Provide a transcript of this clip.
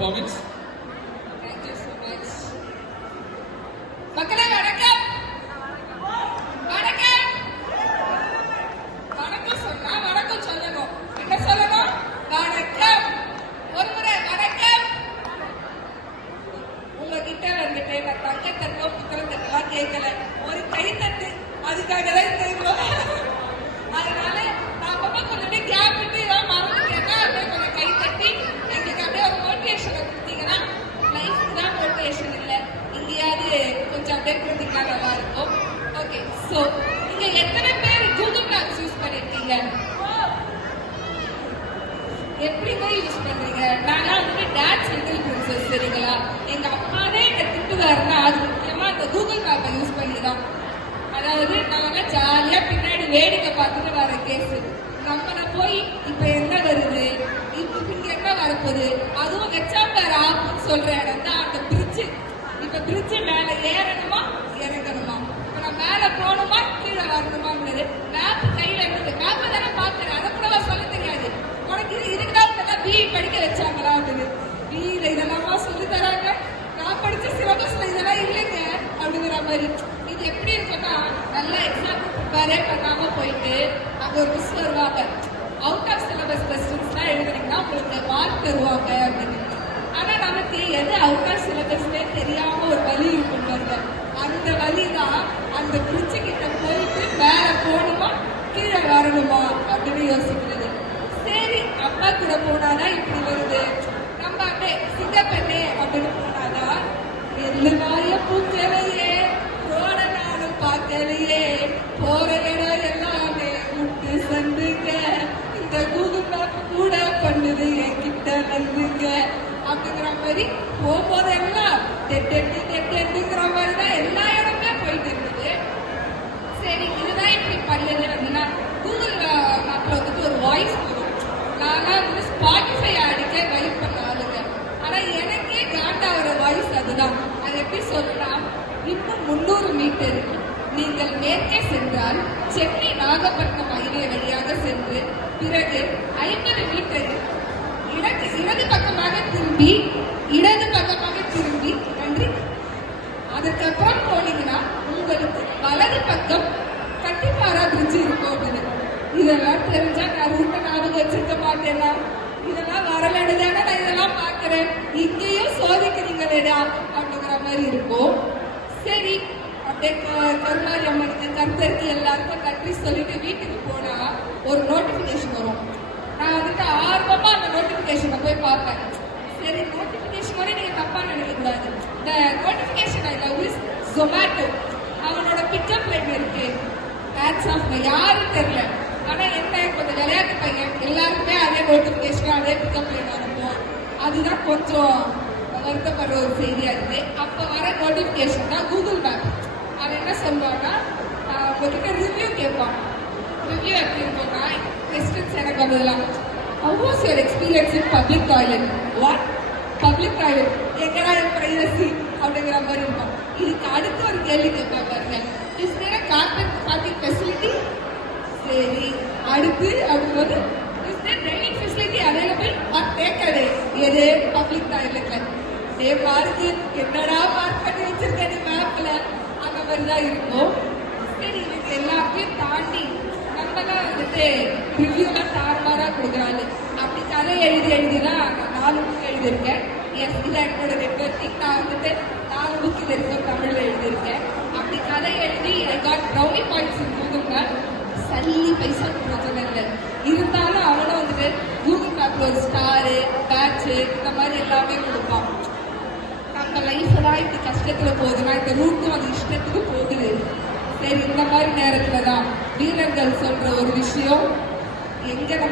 performance. Thank you so much. மக்களே வணக்கம் வணக்கம் வணக்கம் சொன்னா வணக்கம் சொல்லணும் என்ன சொல்லணும் வணக்கம் ஒரு முறை வணக்கம் உங்ககிட்ட வந்துட்டு நான் தங்க தட்டோ புத்தக தட்டெல்லாம் கேட்கல ஒரு கை தட்டு அதுக்காக தான் இந்த கொஞ்சம் அப்படியே நல்லா இருக்கும். ஓகே ஸோ நீங்க எத்தனை பேர் கூகுள் மேப்ஸ் யூஸ் பண்ணிருக்கீங்க? போய் யூஸ் பண்றீங்க? நான்லாம் வந்து டான்ஸ் லிட்டில் பிரின்சஸ் சரிங்களா? எங்க அப்பாவே என்ன திட்டுவாருன்னா அது முக்கியமா இந்த கூகுள் மேப்பை யூஸ் பண்ணி தான் அதாவது நாங்க ஜாலியா பின்னாடி வேடிக்கை பார்த்துட்டு வர கேஸ் நம்மள போய் இப்ப என்ன வருது? இப்ப இங்க என்ன வரப்போகுது? அதுவும் எச்சாம்பர் ஆகும் சொல்ற இடம் தான் அந்த பிரிட்ஜ் இப்ப பிரிட்ஜ் மேல ஏறணுமா இறங்கணுமா இப்ப நான் மேல போகணுமா கீழே மேப் கையில இருந்தது. தானே அதை கூட சொல்ல தெரியாது. உனக்கு இது இதுக்கு தான் படிக்க வச்சாங்களா அப்படின்னு. பிஇல இதெல்லாமா சொல்லி தராங்க. நான் படிச்ச சிலபஸ்ல இதெல்லாம் இல்லைங்க அப்படிங்கிற மாதிரி. இது எப்படி இருக்குன்னா நல்லா எக்ஸாம் ப்ரிப்பேரே பண்ணாம போயிட்டு அங்க ஒரு மிஸ் வருவாங்க. அவுட் ஆஃப் சிலபஸ் கொஸ்டின்ஸ்லாம் எழுதுனீங்கன்னா உங்களுக்கு மார்க் தருவாங்க அப்படின்னு. ஆனா நமக்கு எது அவுட் ஆஃப் சிலபஸ்னே தெரியாம ஒரு வழி இருக்கும் பாருங்க அந்த வழி தான் அந்த பிரிட்ஜு கிட்ட போயிட்டு மேல போகணுமா கீழே வரணுமா அப்படின்னு யோசிக்கிறது. சரி அப்பா கூட போனாதான் இப்படி வருது? நம்ம அப்படியே சிங்கப்பெண்ணே அப்படின்னு போனாதான் எள்ளுவாய பூக்கலையே போன நாளும் பார்க்கலையே போற இடம் எல்லாமே விட்டு சந்துங்க. இந்த கூகுள் மேப் கூட பண்ணுது என்கிட்ட வந்துங்க. அப்படிங்கிற மாதிரி போகும்போதெல்லாம் டெட்டு டெட்டுங்கிற மாதிரி தான் எல்லா இடமே போயிட்டு இருந்தது சரி இதுதான் இப்படி பண்ணுது அப்படின்னா கூகுள் மேப்ல வந்துட்டு ஒரு வாய்ஸ் வரும் நான்லாம் வந்து ஸ்பாட்டிஃபை அடிக்க கைட் பண்ண ஆளுங்க ஆனா எனக்கே காண்டாகிற வாய்ஸ் அதுதான் அது எப்படி சொல்லலாம் இன்னும் முந்நூறு மீட்டர் நீங்கள் மேற்கே சென்றால் சென்னை நாகப்பட்டினம் ஹைவே வழியாக சென்று பிறகு ஐம்பது மீட்டர் இடது இடது பக்கமாக திரும்பி இடது பக்கமாக திரும்பி நன்றி. அதுக்கப்புறம் போனீங்கன்னா உங்களுக்கு வலது பக்கம் கட்டிப்பாரா பிரிட்ஜ் இருக்கும் இதெல்லாம் தெரிஞ்சா நான் ரூட்ட ஞாபகம் வச்சிருக்க மாட்டேனா? இதெல்லாம் வரலன்னு தானே நான் இதெல்லாம் பார்க்கிறேன். இங்கேயும் சோதிக்கிறீங்களேடா அப்படிங்கிற மாதிரி இருக்கும். சரி கருணாரி க- அம்மனுக்கு கருத்தருக்கு எல்லாருக்கும் நன்றி சொல்லிட்டு வீட்டுக்கு போனா ஒரு நோட்டிபிகேஷன் வரும். நான் வந்துட்டு ஆர்வமா அந்த நோட்டிபிகேஷனை போய் பார்ப்பேன். சரி நோட்டிபிகேஷன் வரை நீங்க தப்பா நினைக்க கூடாது. இந்த notification I love is Zomato அவனோட பிக்கப் லைன் இருக்கு. ஹேட்ஸ் ஆஃப் யாரும் தெரியல. ஆனா என்ன கொஞ்சம் விளையாட்டு பையன். எல்லாருக்குமே அதே நோட்டிபிகேஷன் அதே பிக்கப் லைன் அனுப்புவோம் அதுதான் கொஞ்சம் வருத்தப்படுற ஒரு செய்தியா இருக்கு. அப்ப வர நோட்டிபிகேஷன் தான் கூகுள் மேப் உங்ககிட்ட ரிவ்யூ கேட்பான் ரிவ்யூ எப்படி இருக்கும்னா கொஸ்டின்ஸ் எனக்கு வந்ததெல்லாம் How was your experience in public toilet? What? Public toilet? எங்கடா பிரைவசி அப்படிங்கிற மாதிரி இருக்கும் இதுக்கு அடுத்து ஒரு கேள்வி கேட்பேன் பாருங்க is there carpet parking facility சரி அடுத்து அப்படிங்கும்போது is there training facility available or take away எது பப்ளிக் டாய்லெட்ல டே பாருங்க என்னடா பார்க் பண்ணி வச்சிருக்க நீ மேப்ல அந்த மாதிரி தான் இருக்கும் சரி இதுக்கு எல்லாத்தையும் தாண்டி நம்மலாம் வந்துட்டு ரிவ்யூலாம் தாறுமாறா கொடுக்குறாங்க. அப்படி கதை எழுதி எழுதி தான் நாலு புக் எழுதியிருக்கேன். எஸ் இதான் என்னோட ரெக்வஸ்டிங் நான் வந்துட்டு நாலு புக் இது இருக்கும் தமிழ்ல எழுதியிருக்கேன். அப்படி கதை எழுதி I got brownie points in சல்லி பைசா பிரச்சனை இல்லை. இருந்தாலும் அவனும் வந்துட்டு கூகுள் மேப்ல ஒரு ஸ்டாரு பேட்சு இந்த மாதிரி எல்லாமே கொடுப்பான். நம்ம லைஃப் எல்லாம் இப்படி கஷ்டத்துல போகுதுன்னா இந்த ரூட்டும் அது இஷ்டத்துக்கு போகுது. சரி இந்த மாதிரி நேரத்துல தான் வீரர்கள் சொல்ற ஒரு விஷயம். எங்க நம்ம